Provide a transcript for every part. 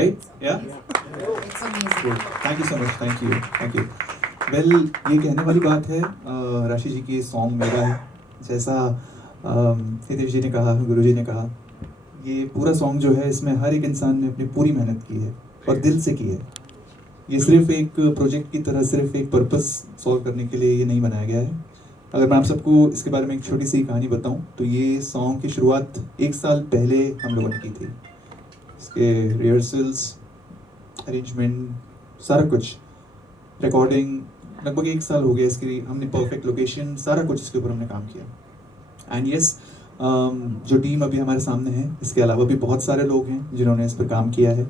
right? Yeah? It's amazing. Good. Thank you so much. Thank you. Thank you. Well, ये कहने वाली बात है, राशि जी की सॉन्ग मेरा है, जैसा हितेश जी ने कहा, गुरु जी ने कहा, ये पूरा सॉन्ग जो है इसमें हर एक इंसान ने अपनी पूरी मेहनत की है और दिल से की है। ये सिर्फ एक प्रोजेक्ट की तरह, सिर्फ एक पर्पस सॉल्व करने के लिए ये नहीं बनाया गया है। अगर मैं आप सबको इसके बारे में एक छोटी सी कहानी बताऊं तो ये सॉन्ग की शुरुआत 1 साल पहले हम लोगों ने की थी। इसके रिहर्सल्स, अरेंजमेंट, सारा कुछ, रिकॉर्डिंग, लगभग 1 साल हो गया इसकी। हमने परफेक्ट लोकेशन, सारा कुछ इसके ऊपर हमने काम किया। एंड यस, जो टीम अभी हमारे सामने है, इसके अलावा भी बहुत सारे लोग हैं जिन्होंने इस पर काम किया है।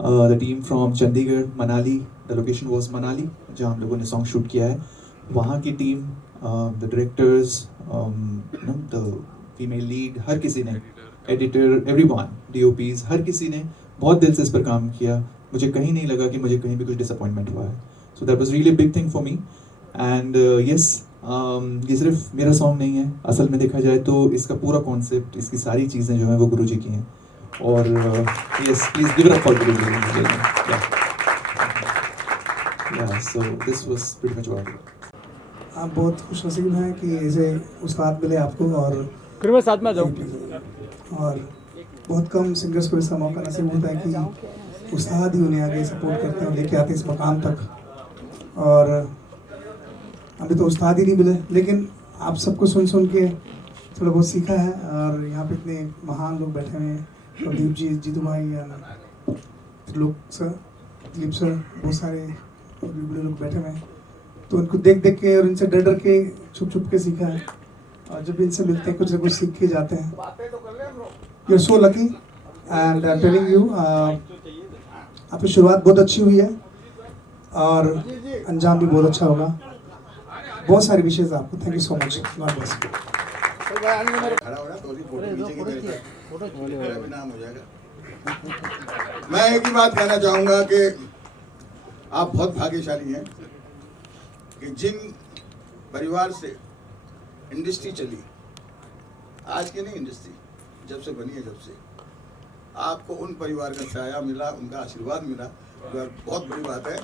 The team from Chandigarh, Manali, the location was Manali जहाँ हम लोगों ने सॉन्ग शूट किया है। वहाँ की team, the directors, the female lead, हर किसी ने, एडिटर, एवरीवन, DOPs, हर किसी ने बहुत दिल से इस पर काम किया। मुझे कहीं नहीं लगा कि मुझे कहीं भी कुछ डिसअपॉइंटमेंट हुआ है। So that was really big thing for me. And yes, ये सिर्फ मेरा सॉन्ग नहीं है, असल में देखा जाए तो इसका पूरा कॉन्सेप्ट, इसकी सारी चीज़ें जो हैं वो गुरु जी की हैं। और yes, please give it up for गुरु जी। या so this was pretty much what. आप बहुत खुशनसीब हैं कि ऐसे उस्ताद मिले आपको, और फिर मैं साथ में आ जाऊँ। और बहुत कम सिंगर्स को इसका मौका नसीब होता है कि उस्ताद ही उन्हें आगे सपोर्ट करते हैं और लेके आते हैं इस मकाम तक। और अभी तो उस्ताद ही नहीं मिले, लेकिन आप सबको सुन सुन के थोड़ा बहुत सीखा है। और यहाँ पे इतने महान लोग बैठे हुए हैं, प्रदीप जी, जीतू भाई, त्रिलोक सर, दिलीप सर, बहुत सारे बड़े लोग बैठे हुए हैं। तो उनको देख देख के और इनसे डर डर के, छुप छुप के सीखा है। और जब इनसे मिलते हैं कुछ ना कुछ सीख के जाते हैं। You are so lucky and telling you, आपकी शुरुआत बहुत अच्छी हुई है और अंजाम भी बहुत अच्छा होगा। बहुत सारी विशेष आपको। Thank you so much. God bless you. खड़ा हो रहा तो फोटो खींचेंगे मेरे साथ, मेरा भी नाम हो जाएगा। मैं एक ही बात कहना चाहूँगा कि आप बहुत भाग्यशाली हैं कि जिन परिवार से इंडस्ट्री चली, आज की नहीं इंडस्ट्री जब से बनी है, जब से आपको उन परिवार का साया मिला, उनका आशीर्वाद मिला, तो बहुत बड़ी बात है।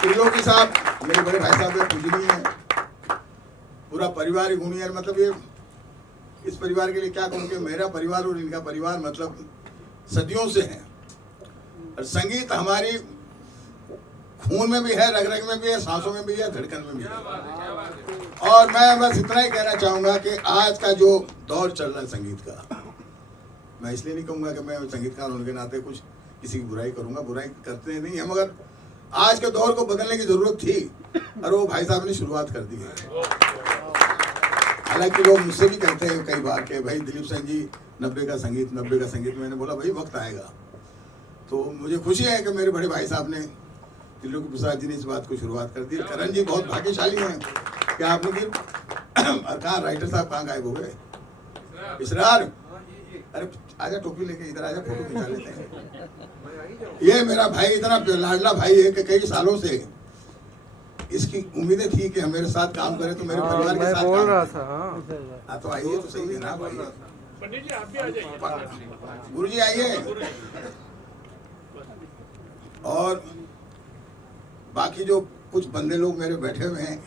त्रिलोकी साहब मेरे बड़े भाई साहब एक पूजनीय है, पूरा परिवार ही गुणी है। मतलब ये इस परिवार के लिए क्या कहूँ कि मेरा परिवार और इनका परिवार मतलब सदियों से है। और संगीत हमारी खून में भी है, रग रग में भी है, सांसों में भी है, धड़कन में भी है। और मैं बस इतना ही कहना चाहूँगा कि आज का जो दौर चल रहा है संगीत का, मैं इसलिए नहीं कहूँगा कि मैं संगीतकार होने के नाते कुछ किसी की बुराई करूँगा, बुराई करते नहीं है, मगर आज के दौर को बदलने की जरूरत थी और वो भाई साहब ने शुरुआत कर दी है। हालांकि लोग मुझसे भी कहते हैं कई बार कि भाई दिलीप सिंह जी 90 का संगीत, 90 का संगीत। मैंने बोला भाई वक्त आएगा। तो मुझे खुशी है कि मेरे बड़े भाई साहब ने, त्रिलोकी प्रसाद जी ने इस बात को शुरुआत कर दी। करण जी बहुत भाग्यशाली हैं कि आपने की कहाँ राइटर साहब कहाँ गायब हो गए? इसरार, अरे आजा टोपी लेके इधर आजा, फोटो खिंचा लेते हैं। ये मेरा भाई इतना लाडला भाई है कि कई सालों से इसकी उम्मीदें थी कि मेरे साथ काम करे, तो मेरे परिवार के साथ बोल रहा था। हाँ तो आइए तो सही है ना भाई। पंडित जी आप भी आ जाइए, गुरु जी आइए। और बाकी जो कुछ बंदे लोग मेरे बैठे हुए हैं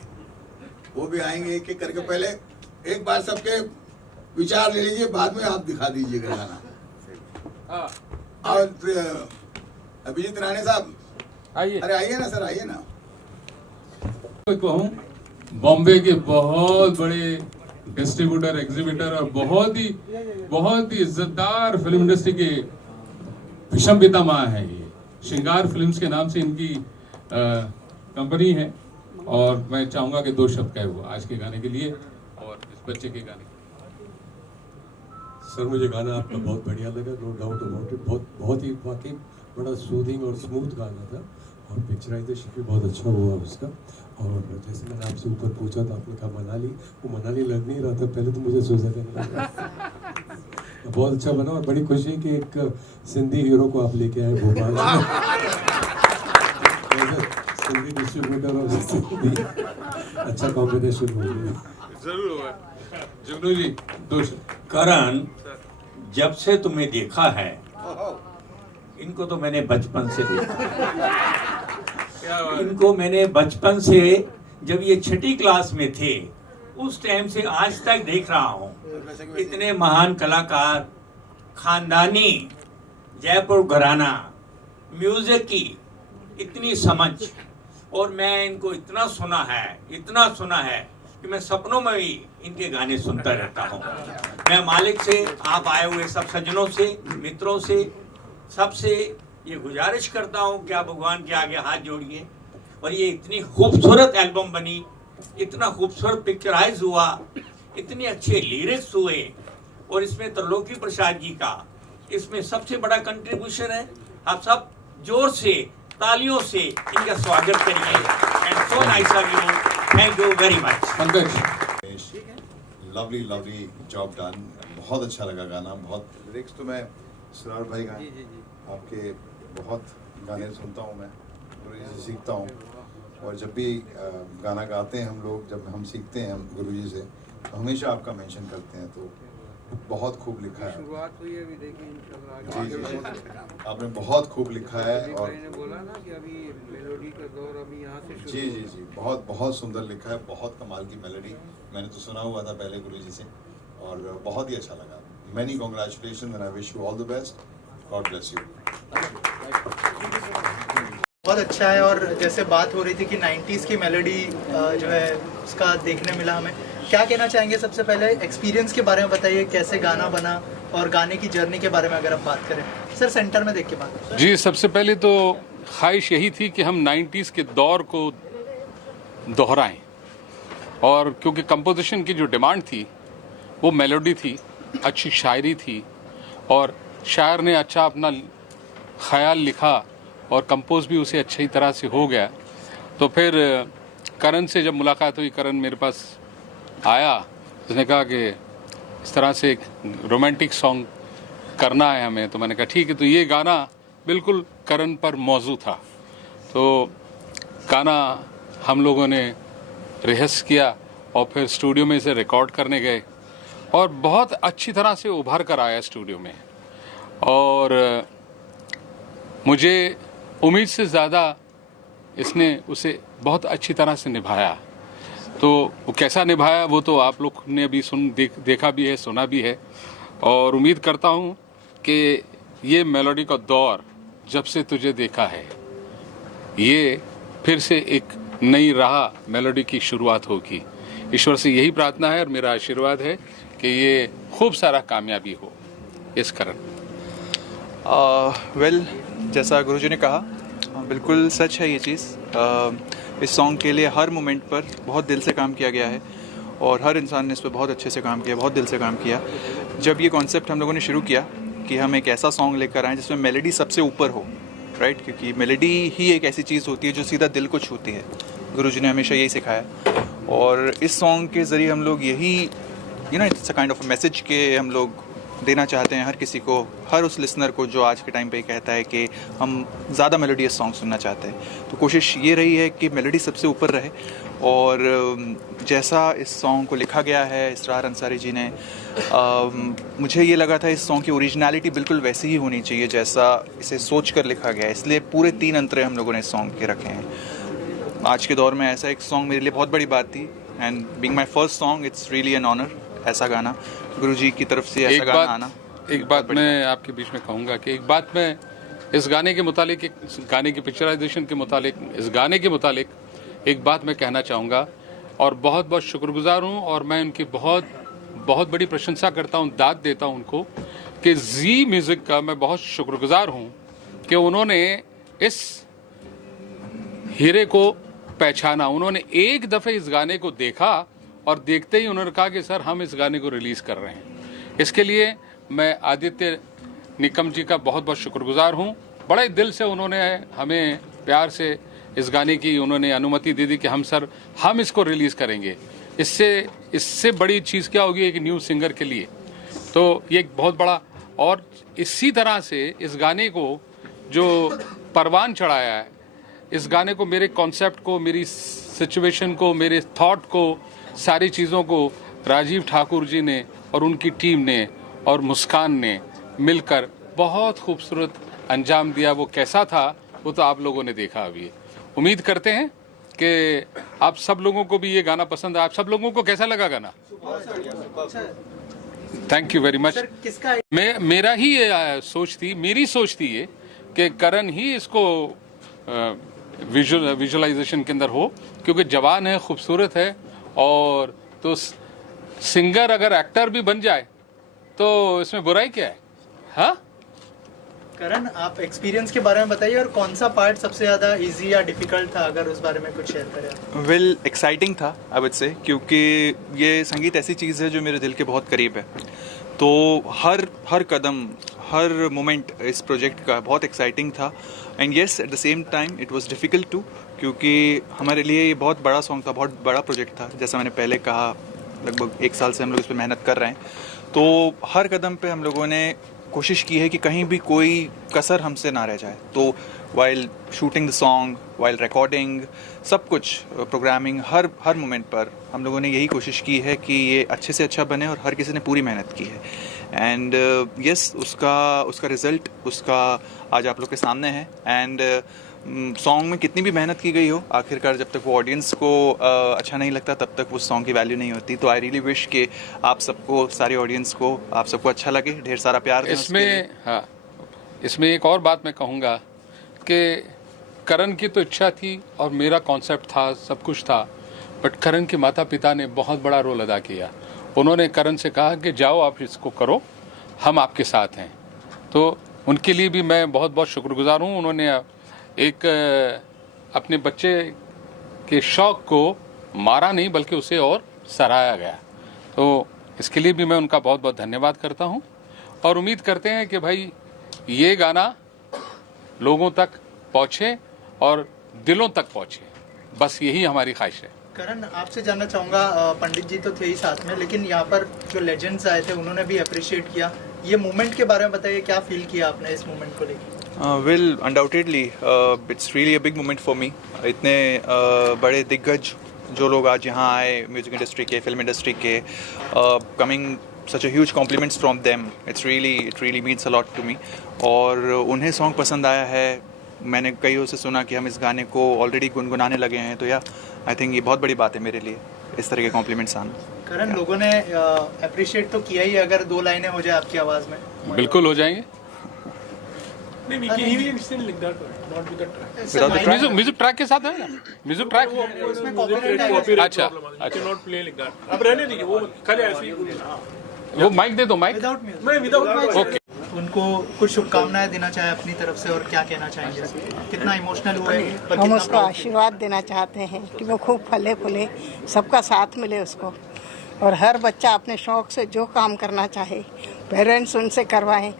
वो भी आएंगे एक एक करके। पहले एक बार सबके विचार ले लीजिए, बाद में आप दिखा दीजिएगा गाना। और अभिजीत राणे साहब आइए। अरे आइए ना सर, आइए ना। कहूँ बॉम्बे के बहुत बड़े डिस्ट्रीब्यूटर, एग्जीबिटर और बहुत ही इज्जतदार फिल्म इंडस्ट्री के विषम पितामह है। ये श्रृंगार फिल्म्स के नाम से इनकी कंपनी है। और मैं चाहूँगा कि 2 शब्द कहे वो आज के गाने के लिए और इस बच्चे के गाने। सर मुझे गाना आपका बहुत बढ़िया लगा, नो डाउट अबाउट इट। बहुत ही वाकई बड़ा सूदिंग और स्मूथ गाना था और पिक्चराइजेशन भी बहुत अच्छा हुआ उसका। और जैसे मैंने आपसे ऊपर पूछा था, आपने कहा मनाली, वो मनाली लग नहीं रहा था पहले, तो मुझे स्विट्जरलैंड लगा। बहुत अच्छा बना और बड़ी खुशी कि एक सिंधी हीरो को आप लेके आए भोपाल सिंधी डिस्ट्रीब्यूटर और सिंधी, अच्छा कॉम्बिनेशन हो गया। जरूर हुआ। जुगनू जी 2 शब्द। करण, जब से तुम्हें देखा है इनको तो मैंने बचपन से देखा। इनको मैंने बचपन से, जब ये छठी क्लास में थे उस टाइम से आज तक देख रहा हूँ। इतने महान कलाकार, खानदानी जयपुर घराना, म्यूजिक की इतनी समझ, और मैं इनको इतना सुना है कि मैं सपनों में भी इनके गाने सुनता रहता हूँ। मैं मालिक से, आप आए हुए सब सज्जनों से, मित्रों से, सबसे ये गुजारिश करता हूँ कि आप भगवान के आगे हाथ जोड़िए और ये इतनी खूबसूरत एल्बम बनी, इतना खूबसूरत पिक्चराइज हुआ, इतने अच्छे लिरिक्स हुए, और इसमें त्रिलोकी प्रसाद जी का इसमें सबसे बड़ा कंट्रीब्यूशन है। आप सब जोर से तालियों से इनका स्वागत करिए। And so nice of you, thank you very much. Pankaj, lovely lovely job done. बहुत अच्छा लगा गाना। बहुत लिरिक्स तो मैं सरार भाई का आपके बहुत गाने सुनता हूँ, मैं गुरुजी से सीखता हूँ, और जब भी गाना गाते हैं हम लोग, जब हम सीखते हैं गुरुजी से, तो हमेशा आपका मेंशन करते हैं। तो बहुत खूब लिखा है, शुरुआत हुई है अभी, देखिए इंशाल्लाह जी जी, आपने बहुत खूब लिखा है। और ने बोला ना कि अभी मेलोडी का दौर अभी यहाँ से शुरू जी जी जी, बहुत बहुत सुंदर लिखा है, बहुत कमाल की मेलोडी। मैंने तो सुना हुआ था पहले गुरुजी से, और बहुत ही अच्छा लगा। Many congratulation and I wish you all the best. God bless you. बहुत अच्छा है। और जैसे बात हो रही थी कि 90s की मेलोडी जो है उसका देखने मिला हमें, क्या कहना चाहेंगे? सबसे पहले एक्सपीरियंस के बारे में बताइए, कैसे गाना बना और गाने की जर्नी के बारे में अगर आप बात करें। सर सेंटर में देख के बात। जी, सबसे पहले तो ख्वाहिश यही थी कि हम 90s के दौर को दोहराएं, और क्योंकि कंपोजिशन की जो डिमांड थी वो मेलोडी थी, अच्छी शायरी थी, और शायर ने अच्छा अपना ख्याल लिखा और कंपोज भी उसे अच्छी तरह से हो गया। तो फिर करण से जब मुलाकात हुई, करण मेरे पास आया, उसने कहा कि इस तरह से एक रोमांटिक सॉन्ग करना है हमें। तो मैंने कहा ठीक है। तो ये गाना बिल्कुल करण पर मौजू था। तो गाना हम लोगों ने रिहर्स किया और फिर स्टूडियो में इसे रिकॉर्ड करने गए, और बहुत अच्छी तरह से उभर कर आया स्टूडियो में, और मुझे उम्मीद से ज़्यादा इसने उसे बहुत अच्छी तरह से निभाया। तो वो कैसा निभाया वो तो आप लोग ने अभी देखा भी है, सुना भी है, और उम्मीद करता हूँ कि ये मेलोडी का दौर जब से तुझे देखा है, ये फिर से एक नई राह मेलोडी की शुरुआत होगी। ईश्वर से यही प्रार्थना है और मेरा आशीर्वाद है कि ये खूब सारा कामयाबी हो इस कारण। वेल जैसा गुरुजी ने कहा, बिल्कुल सच है ये चीज़। इस सॉन्ग के लिए हर मोमेंट पर बहुत दिल से काम किया गया है, और हर इंसान ने इस पर बहुत अच्छे से काम किया, बहुत दिल से काम किया। जब ये कॉन्सेप्ट हम लोगों ने शुरू किया कि हम एक ऐसा सॉन्ग लेकर आएँ जिसमें मेलोडी सबसे ऊपर हो, राइट, क्योंकि मेलोडी ही एक ऐसी चीज़ होती है जो सीधा दिल को छूती है। गुरुजी ने हमेशा यही सिखाया, और इस सॉन्ग के ज़रिए हम लोग यही it's a kind of message के हम लोग देना चाहते हैं हर किसी को, हर उस लिसनर को जो आज के टाइम पे कहता है कि हम ज़्यादा मेलोडियस सॉन्ग सुनना चाहते हैं। तो कोशिश ये रही है कि मेलोडी सबसे ऊपर रहे, और जैसा इस सॉन्ग को लिखा गया है इसरार अंसारी जी ने, मुझे ये लगा था इस सॉन्ग की ओरिजिनलिटी बिल्कुल वैसी ही होनी चाहिए जैसा इसे सोच कर लिखा गया है, इसलिए पूरे 3 अंतरे हम लोगों ने इस सॉन्ग के रखे हैं। आज के दौर में ऐसा एक सॉन्ग मेरे लिए बहुत बड़ी बात थी, and being my first song it's really an honour. ऐसा गाना गुरुजी की तरफ से ऐसा गाना आना। एक बात मैं आपके बीच में कहूँगा कि एक बात मैं इस गाने के मुतालिक, इस गाने की पिक्चराइजेशन के मुतालिक, इस गाने के मुतालिक एक बात मैं कहना चाहूँगा, और बहुत बहुत शुक्रगुजार हूँ, और मैं उनकी बहुत बहुत बड़ी प्रशंसा करता हूँ, दाद देता हूँ उनको, कि जी म्यूज़िक का मैं बहुत शुक्रगुजार हूँ कि उन्होंने इस हीरे को पहचाना। उन्होंने एक दफ़े इस गाने को देखा और देखते ही उन्होंने कहा कि सर हम इस गाने को रिलीज़ कर रहे हैं। इसके लिए मैं आदित्य निकम जी का बहुत बहुत शुक्रगुजार हूँ। बड़े दिल से उन्होंने हमें प्यार से इस गाने की उन्होंने अनुमति दे दी कि हम इसको रिलीज़ करेंगे। इससे बड़ी चीज़ क्या होगी एक न्यू सिंगर के लिए। तो ये एक बहुत बड़ा, और इसी तरह से इस गाने को जो परवान चढ़ाया है, इस गाने को, मेरे कॉन्सेप्ट को, मेरी सिचुएशन को, मेरे थॉट को, सारी चीज़ों को राजीव ठाकुर जी ने और उनकी टीम ने और मुस्कान ने मिलकर बहुत खूबसूरत अंजाम दिया वो कैसा था, वो तो आप लोगों ने देखा अभी। उम्मीद करते हैं कि आप सब लोगों को भी ये गाना पसंद है। आप सब लोगों को कैसा लगा गाना? Thank you very much. मेरा ही ये सोच थी, मेरी सोच थी ये कि करण ही इसको विजुअलाइजेशन के अंदर हो, क्योंकि जवान है, खूबसूरत है, और तो सिंगर अगर एक्टर भी बन जाए तो इसमें बुराई क्या है? हाँ करण, आप एक्सपीरियंस के बारे में बताइए, और कौन सा पार्ट सबसे ज़्यादा इजी या डिफिकल्ट था, अगर उस बारे में कुछ शेयर करें। वेल एक्साइटिंग था आई वुड से, क्योंकि ये संगीत ऐसी चीज़ है जो मेरे दिल के बहुत करीब है। तो हर कदम, हर मोमेंट इस प्रोजेक्ट का बहुत एक्साइटिंग था। And yes, at the same time it was difficult to, क्योंकि हमारे लिए ये बहुत बड़ा सॉन्ग था, बहुत बड़ा प्रोजेक्ट था। जैसा मैंने पहले कहा, लगभग 1 साल से हम लोग इस पर मेहनत कर रहे हैं। तो हर कदम पे हम लोगों ने कोशिश की है कि कहीं भी कोई कसर हमसे ना रह जाए। तो while shooting the song, while recording, सब कुछ प्रोग्रामिंग, हर मोमेंट पर हम लोगों ने यही कोशिश की है कि ये अच्छे से अच्छा बने, और हर किसी ने पूरी मेहनत की है। एंड यस, उसका रिज़ल्ट उसका आज आप लोग के सामने है। एंड सॉन्ग में कितनी भी मेहनत की गई हो, आखिरकार जब तक वो ऑडियंस को अच्छा नहीं लगता तब तक उस सॉन्ग की वैल्यू नहीं होती। तो आई रियली विश कि आप सबको, सारे ऑडियंस को, आप सबको अच्छा लगे, ढेर सारा प्यार दें इसमें। हाँ, इसमें एक और बात मैं कहूँगा कि करण की तो इच्छा थी और मेरा कॉन्सेप्ट था, सब कुछ था, बट करण के माता पिता ने बहुत बड़ा रोल अदा किया। उन्होंने करण से कहा कि जाओ आप इसको करो, हम आपके साथ हैं। तो उनके लिए भी मैं बहुत बहुत शुक्रगुजार हूँ। उन्होंने एक अपने बच्चे के शौक़ को मारा नहीं, बल्कि उसे और सराहा गया। तो इसके लिए भी मैं उनका बहुत बहुत धन्यवाद करता हूँ, और उम्मीद करते हैं कि भाई ये गाना लोगों तक पहुँचे और दिलों तक पहुँचे। बस यही हमारी ख्वाहिश है। करण, आपसे जानना चाहूँगा, पंडित जी तो थे ही साथ में, लेकिन यहाँ पर जो लेजेंड्स आए थे उन्होंने भी अप्रिशिएट किया। ये मोमेंट के बारे में बताइए, क्या फील किया आपने इस मोमेंट को लेकर? Well undoubtedly it's really a big moment for me. इतने बड़े दिग्गज जो लोग आज यहाँ आए, म्यूजिक इंडस्ट्री के, फिल्म इंडस्ट्री के, coming such a huge compliments from them, it really means a lot to me. और उन्हें सॉन्ग पसंद आया है। मैंने कईयों से सुना कि हम इस गाने को ऑलरेडी गुनगुनाने लगे हैं। तो या आई थिंक ये बहुत बड़ी बात है मेरे लिए, इस तरह के कॉम्प्लीमेंट्स आना। करण, लोगों ने अप्रिशिएट तो किया ही, अगर 2 लाइनें हो जाए आपकी आवाज़ में। बिल्कुल हो जाएंगे। म्यूजिक ट्रैक के साथ है ना, म्यूजिक ट्रैक। अच्छा, अब रहने दीजिए, वो करे ऐसे ही। वो माइक दे दो, माइक। ओके। उनको कुछ शुभकामनाएं देना चाहे अपनी तरफ से, और क्या कहना चाहेंगे? कितना इमोशनल हुए? हम उसको आशीर्वाद देना चाहते हैं कि वो खूब फले फूले, सबका साथ मिले उसको, और हर बच्चा अपने शौक़ से जो काम करना चाहे पेरेंट्स उनसे करवाएं,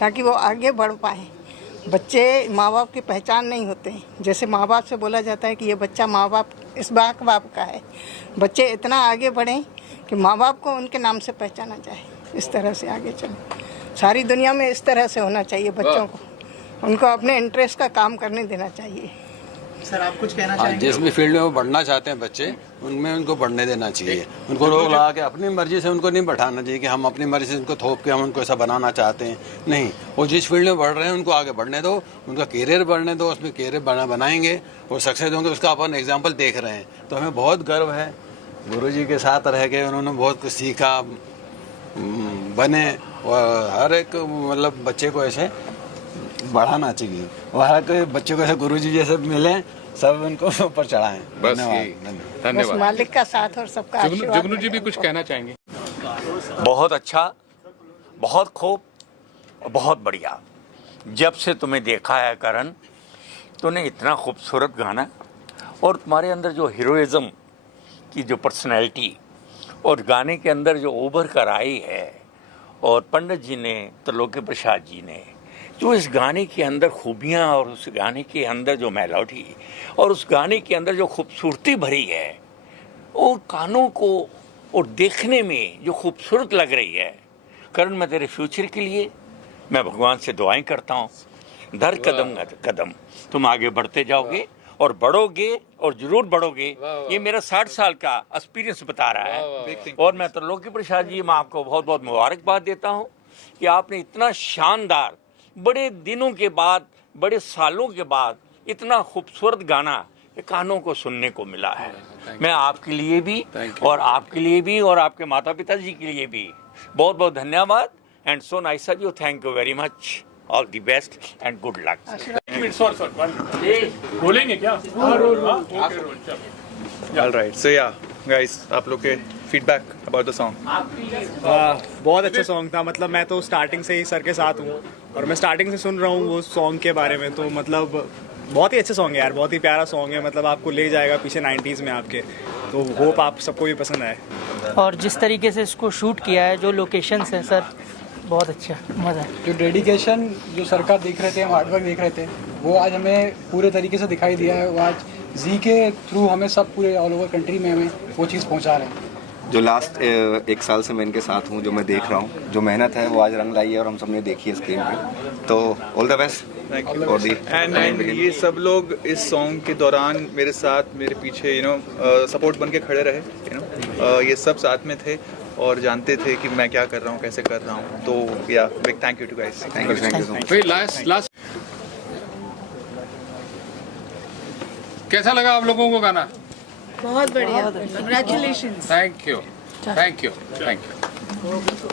ताकि वो आगे बढ़ पाएँ। बच्चे माँ बाप की पहचान नहीं होते हैं। जैसे माँ बाप से बोला जाता है कि ये बच्चा माँ बाप, इस बाप का है। बच्चे इतना आगे बढ़ें कि माँ बाप को उनके नाम से पहचाना जाए, इस तरह से आगे चलें। सारी दुनिया में इस तरह से होना चाहिए बच्चों को, उनको अपने इंटरेस्ट का काम करने देना चाहिए। सर, आप कुछ कहना चाहेंगे? जिस भी फील्ड में वो बढ़ना चाहते हैं बच्चे, उनमें उनको बढ़ने देना चाहिए। उनको रोक लगा के अपनी मर्जी से उनको नहीं बैठाना चाहिए कि हम अपनी मर्जी से उनको थोप के हम उनको ऐसा बनाना चाहते हैं। नहीं, वो जिस फील्ड में बढ़ रहे हैं उनको आगे बढ़ने दो, उनका कैरियर बढ़ने दो, उसमें कैरियर बनाएंगे और सक्सेस होंगे। उसका अपन एग्जाम्पल देख रहे हैं, तो हमें बहुत गर्व है। गुरुजी के साथ रह के उन्होंने बहुत कुछ सीखा, बने, और हर एक मतलब बच्चे को ऐसे बढ़ाना चाहिए, और हर कोई बच्चे को ऐसे गुरुजी जैसे मिले, सब उनको ऊपर चढ़ाएं। बस धन्यवाद। मालिक का साथ और सबका आशीर्वाद। जुगनू जी भी कुछ कहना चाहेंगे? बहुत अच्छा, बहुत खूब, बहुत बढ़िया। जब से तुम्हें देखा है करण, तूने इतना खूबसूरत गाना, और तुम्हारे अंदर जो हीरोइज्म की जो पर्सनैलिटी और गाने के अंदर जो उभर कर आई है, और पंडित जी ने, त्रिलोकी प्रसाद जी ने जो इस गाने के अंदर खूबियाँ, और उस गाने के अंदर जो मेलोडी, और उस गाने के अंदर जो खूबसूरती भरी है, और कानों को और देखने में जो खूबसूरत लग रही है। करण, मैं तेरे फ्यूचर के लिए मैं भगवान से दुआएं करता हूँ। दर कदम कदम तुम आगे बढ़ते जाओगे और बढ़ोगे, और जरूर बढ़ोगे। ये मेरा 60 साल का एक्सपीरियंस बता रहा है। और मैं त्रिलोकी प्रसाद जी, मैं आपको बहुत बहुत मुबारकबाद देता हूँ कि आपने इतना शानदार बड़े दिनों के बाद, बड़े सालों के बाद इतना खूबसूरत गाना ये कानों को सुनने को मिला है। मैं आपके लिए भी और आपके लिए भी और आपके माता पिता जी के लिए भी बहुत बहुत धन्यवाद। And so nice of you, thank you very much, all the best and good luck. बोलेंगे क्या? Alright, so yeah, guys, आप लोग के feedback about the song. बहुत अच्छा सॉन्ग था। मतलब मैं तो स्टार्टिंग से ही सर के साथ हूँ और मैं स्टार्टिंग से सुन रहा हूँ वो सॉन्ग के बारे में। तो मतलब बहुत ही अच्छा सॉन्ग है यार, बहुत ही प्यारा सॉन्ग है। मतलब आपको ले जाएगा पीछे 90s में आपके। तो होप आप सबको भी पसंद आए। और जिस तरीके से इसको शूट किया है, जो लोकेशंस हैं सर, बहुत अच्छा मज़ा। जो डेडिकेशन जो सर का देख रहे थे, हम हार्डवर्क देख रहे थे, वो आज हमें पूरे तरीके से दिखाई दिया है। वो आज जी के थ्रू हमें सब पूरे ऑल ओवर कंट्री में हमें वो चीज़ पहुंचा रहे हैं। जो लास्ट एक साल से मैं इनके साथ हूँ, जो मैं देख रहा हूँ, जो मेहनत है वो आज रंग लाई है और हम सबने देखी है स्क्रीन पे। तो all the best. Thank you. And ये सब लोग इस सॉन्ग के दौरान मेरे साथ, मेरे पीछे सपोर्ट बन के खड़े रहे। ये सब साथ में थे और जानते थे कि मैं क्या कर रहा हूँ, कैसे कर रहा हूँ। तो yeah big thank you to guys. Thank you so much. Last कैसा लगा आप लोगों को गाना? बहुत बढ़िया, congratulations. Thank you, thank you, thank you.